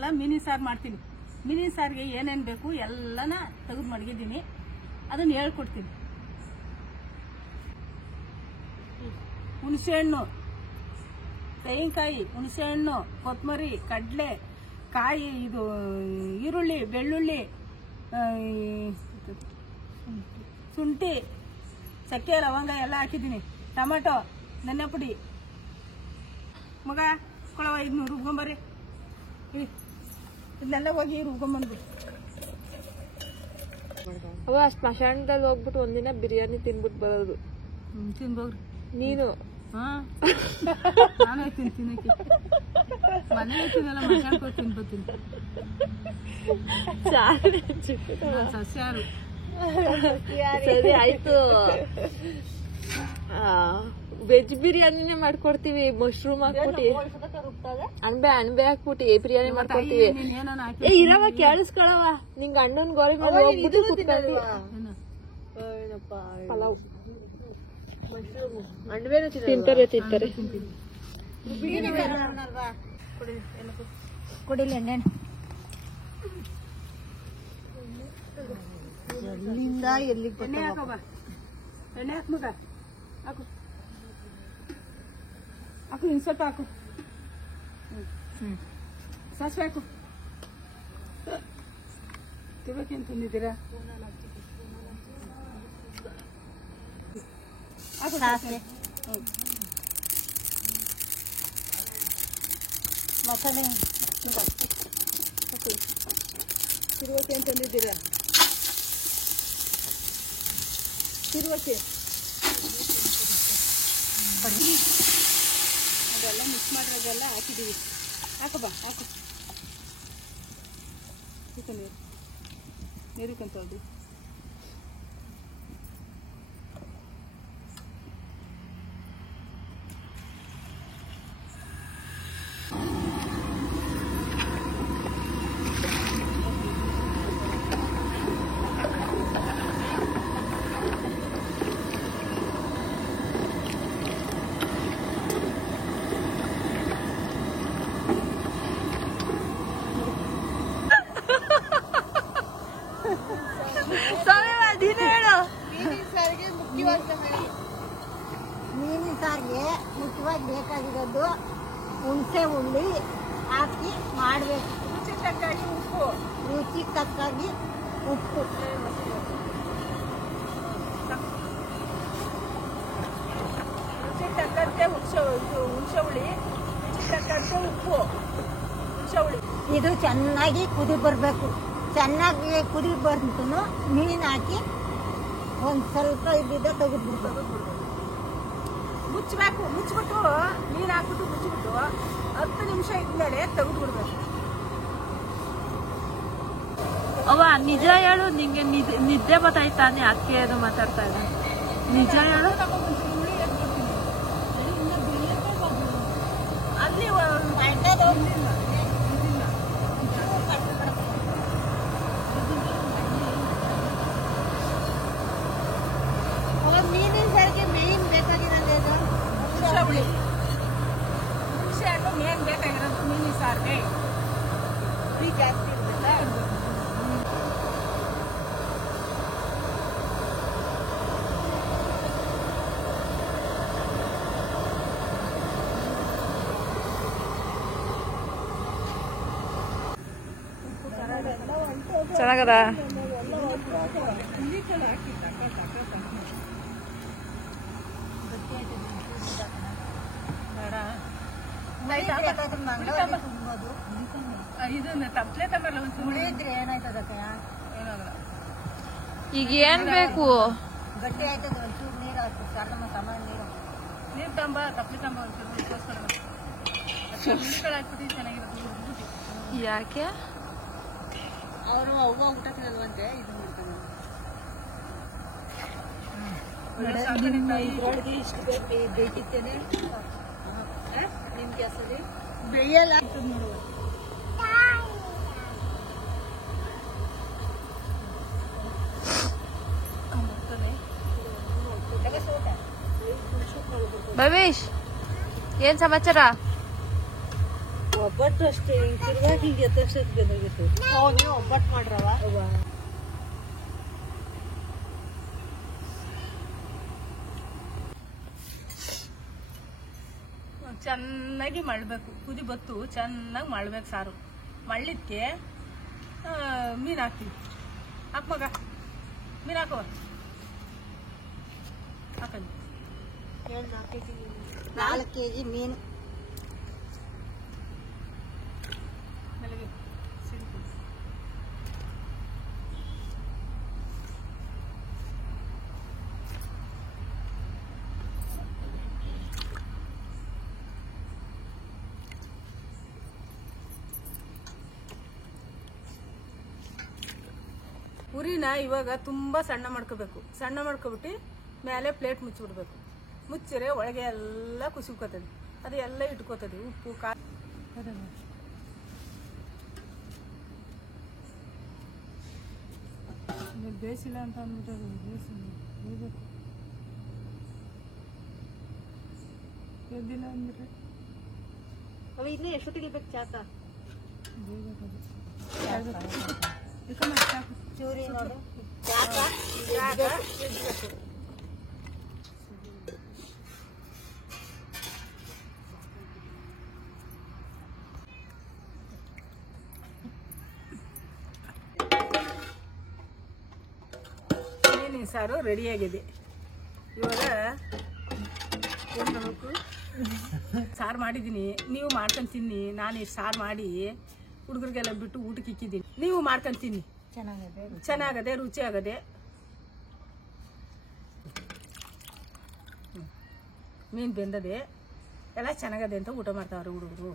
ಎಲ್ಲ ಮೀನಿನ ಸಾರು ಮಾಡ್ತೀನಿ. ಮೀನಿನ ಸಾರಿಗೆ ಏನೇನು ಬೇಕು ಎಲ್ಲನ ತೆಗೆದು ಮಡಗಿದ್ದೀನಿ, ಅದನ್ನು ಹೇಳ್ಕೊಡ್ತೀನಿ. ಹುಣಸೆಹಣ್ಣು, ತೆಂಗಿನಕಾಯಿ, ಹುಣಸೆಹಣ್ಣು, ಕೊತ್ತಂಬರಿ, ಕಡಲೆ ಕಾಯಿ, ಇದು ಈರುಳ್ಳಿ, ಬೆಳ್ಳುಳ್ಳಿ, ಶುಂಠಿ, ಚಕ್ಕೆ, ಲವಂಗ ಎಲ್ಲ ಹಾಕಿದ್ದೀನಿ. ಟೊಮೆಟೊ, ಧನಿಯಾ ಪುಡಿ. ಮಗ ಕೊಳವ ಇದನ್ನು ರುಬ್ಕೊಂಬರ್ರಿ, ಇದನ್ನೆಲ್ಲ ಹೋಗಿ ರುಬ್ಕೊಂಬಂದ್ಬಿಡಿ. ಅವ ಸ್ಮಶಾನದಲ್ಲಿ ಹೋಗ್ಬಿಟ್ಟು ಒಂದಿನ ಬಿರಿಯಾನಿ ತಿನ್ಬಿಟ್ಟು ಬರೋದು. ತಿನ್ಬೋಗ್ರಿ ನೀನು. ನಾನೇ ತಿಂತೀನಿ, ಮನೆ ತಿನ್ನಲ್ಲ, ಮಸಾಲೆ ತಿನ್ಬೋತೀನಿ. ಸಸ್ಯಾರು ಸರಿ ಆಯ್ತು. ವೆಜ್ ಬಿರಿಯಾನಿನೇ ಮಾಡ್ಕೊಡ್ತೀವಿ, ಮಶ್ರೂಮ್ ಹಾಕ್ಬಿಟ್ಟು ಅಣಬೆ ಹಾಕ್ಬಿಟ್ಟು ಬಿರಿಯಾನಿ ಮಾಡ್ಕೊಡ್ತೀವಿ. ಇರವ ಕೇಳಿಸ್ಕೊಳವ, ನಿಂಗ ಅಣ್ಣನ್ ಗೋರಿ ಮೇಲೆ ಹೋಗ್ಬಿಟ್ಟು ಕುತ್ಕೊಂಡು ಪಲಾವ್ ತಿಂತಾರೆ. ಕುಡಿಲಿ ಎಣ್ಣೆ. ಎಲ್ಲಿಂದ ಎಲ್ಲಿಗೆ ಎಣ್ಣೆ ಹಾಕೋಬ, ಎಣ್ಣೆ ಹಾಕ್ ಮಗ, ಹಾಕು ಹಾಕು, ಇನ್ನು ಸ್ವಲ್ಪ ಹಾಕು, ಸಾಸಿವೆ ಹಾಕು. ತಿರ್ಬೇಕೇನು ತಂದಿದ್ದೀರಾ? ಹಾಕು ಸಾಸಿವೆ. ಮಸಾಲೆ ತಿರ್ಬೇಕೇನು ತಂದಿದ್ದೀರಾ? ತಿರುವಕ್ಕೆ ಅದೆಲ್ಲ ಮಿಕ್ಸ್ ಮಾಡಿರೋದೆಲ್ಲ ಹಾಕಿದ್ದೀವಿ. ಹಾಕಬ್ಬ, ಹಾಕು. ನೀರಕ್ಕಂತ ಅದು ಮೀನಿನ ಸಾರಿಗೆ ಮುಖ್ಯವಾಗಿ ಬೇಕಾಗಿರೋದು ಹುಣಸೆ ಹುಳಿ ಹಾಕಿ ಮಾಡಬೇಕು. ರುಚಿ ತಕ್ಕಾಗಿ ಉಪ್ಪು, ರುಚಿ ತಕ್ಕಾಗಿ ಉಪ್ಪು, ರುಚಿ ತಕ್ಕಂತೆ ಹುಣಸೆ ಹುಳಿ, ರುಚಿ ತಕ್ಕಂತೆ ಉಪ್ಪು, ಹುಣಸೆ ಹುಳಿ. ಇದು ಚೆನ್ನಾಗಿ ಕುದಿ ಬರಬೇಕು. ಚೆನ್ನಾಗಿ ಕುದಿ ಬಂತು ಮೀನು ಹಾಕಿ ಒಂದು ಸ್ವಲ್ಪ ಇದ್ದಿದ್ದ ತೆಗೆದ್ಬಿಡ್ಬೇಕು. ಮುಚ್ಚಬೇಕು, ಮುಚ್ಚಿಬಿಟ್ಟು ನೀರು ಹಾಕ್ಬಿಟ್ಟು ಮುಚ್ಚಿಬಿಟ್ಟು 10 ನಿಮಿಷ ಇದ್ಮೇಲೆ ತೆಗೆದ್ಬಿಡ್ಬೇಕು. ಅವ್ವ ನಿಜ ಹೇಳು, ನಿಂಗೆ ನಿದ್ದೆ ಬತ್ತಾಯ್ತಾನೆ, ಅಕ್ಕೆ ಅದು ಮಾತಾಡ್ತಾ ಇಲ್ಲ. ನಿಜ ಹೇಳು. ಅಲ್ಲಿ ಮೀನಿನ ಸಾರಿಗೆ ಮೇನ್ ಬೇಕಾಗಿರೋದು ಹುಣಸೆ ಹುಳಿ, ಹುಣಸೆ ಹಣ್ಣು ಮೇನ್ ಬೇಕಾಗಿರೋದು ಮೀನಿನ ಸಾರಿಗೆ. ಹುಳಿ ಜಾಸ್ತಿ ಇರ್ತೈತಾ? ಚೆನ್ನಾಗದ. ಇದನ್ನ ತಪ್ಪಲೆ ತಪ್ಪಲ್ಲ ಒಂದು ಉಳಿದ್ರೆ ಏನಾಯ್ತದಕ್ಕೆ? ಏನಾಗಲ್ಲ. ಈಗ ಏನ್ ಬೇಕು? ಗಟ್ಟಿ ಆಯ್ತದ, ಒಂಚೂರು ನೀರು ಹಾಕಿ, ಸಣ್ಣ ಸಾಮಾನ್ಯ ನೀರು ತಂಬ, ತಪ್ಪಲೆ ತಂಬ ಒಂಚೂರು ಹಾಕ್ಬಿಟ್ಟು ಚೆನ್ನಾಗಿರುತ್ತೆ. ಯಾಕೆ ಅವರು ಅವ್ವ ಊಟ ತಿನ್ನಲ್ವಂತೆ, ಇದು ಇದ್ರೊಳಗೆ ಇಷ್ಟು ಬೇಕಿತ್ತೇನೆ ನಿಮ್ ಗ್ಯಾಸಲ್ಲಿ ಬೇಯಲ್ಲ ನೋಡುವ. ಭವೇಶ್, ಏನ್ ಸಮಾಚಾರ? ಒಬ್ಬ ಒಬ್ಬಟ್ಟು ಅಷ್ಟೇ ತಿರುವಾಗಿ ಹಿಂಗೆ ಎತ್ತಷ್ಟಕ್ಕೆ ಬೆಂದೋಗಿತ್ತು. ನೀವು ಒಬ್ಬಟ್ಟು ಮಾಡ್ರವ ಚೆನ್ನಾಗಿ ಮಾಡಬೇಕು. ಕುದಿ ಬತ್ತು ಚೆನ್ನಾಗಿ ಮಾಡ್ಬೇಕು ಸಾರು. ಮಳ್ಳಿದ್ಕೆ ಮೀನು ಹಾಕ್ತೀವಿ. ಹಾಕ್ ಮಗ ಮೀನು ಹಾಕುವ ಹಾಕಂడి. 4 kg ಮೀನು ಬೆಳಗ್ಗೆ ಸಿಂಪು. ಉರಿನ ಇವಾಗ ತುಂಬಾ ಸಣ್ಣ ಮಾಡ್ಕೋಬೇಕು. ಸಣ್ಣ ಮಾಡ್ಕೊಬಿಟ್ಟು ಮೇಲೆ ಪ್ಲೇಟ್ ಮುಚ್ಚಿಬಿಡ್ಬೇಕು. ಮುಚ್ಚಿರೆ ಒಳಗೆ ಎಲ್ಲ ಕುಸಿಕೋತದೆ, ಅದು ಎಲ್ಲ ಇಟ್ಕೋತದೆ. ಉಪ್ಪು ಬೇಯಿಸಿಲ್ಲ ಅಂತ ಅಂದ್ಬಿಟ್ಟು ಬೇಯಿಸಬೇಕು. ಎದ್ದಿಲ್ಲ ಅಂದ್ರೆ ಅವ ಇನ್ನೂ ಎಷ್ಟೊತ್ತಿಗೆ ಬೇಕು ಚಾಕ ಚೂರಿ ನೋಡು ಮೀನಿನ ಸಾರು ರೆಡಿಯಾಗಿದೆ. ಇವಾಗ ಏನು ಮಾಡಬೇಕು? ಸಾರು ಮಾಡಿದ್ದೀನಿ, ನೀವು ಮಾಡ್ಕೊಂಡು ತಿನ್ನಿ. ನಾನು ಇಷ್ಟು ಸಾರು ಮಾಡಿ ಹುಡುಗರಿಗೆಲ್ಲ ಬಿಟ್ಟು ಊಟಕ್ಕೆ ಇಕ್ಕಿದ್ದೀನಿ. ನೀವು ಮಾಡ್ಕೊಂಡು ತಿನ್ನಿ. ಚೆನ್ನಾಗದೆ, ರುಚಿ ಆಗದೆ. ಮೀನು ಬೆಂದದೆ ಎಲ್ಲ ಚೆನ್ನಾಗದೆ ಅಂತ ಊಟ ಮಾಡ್ತಾವ್ರೆ ಹುಡುಗರು.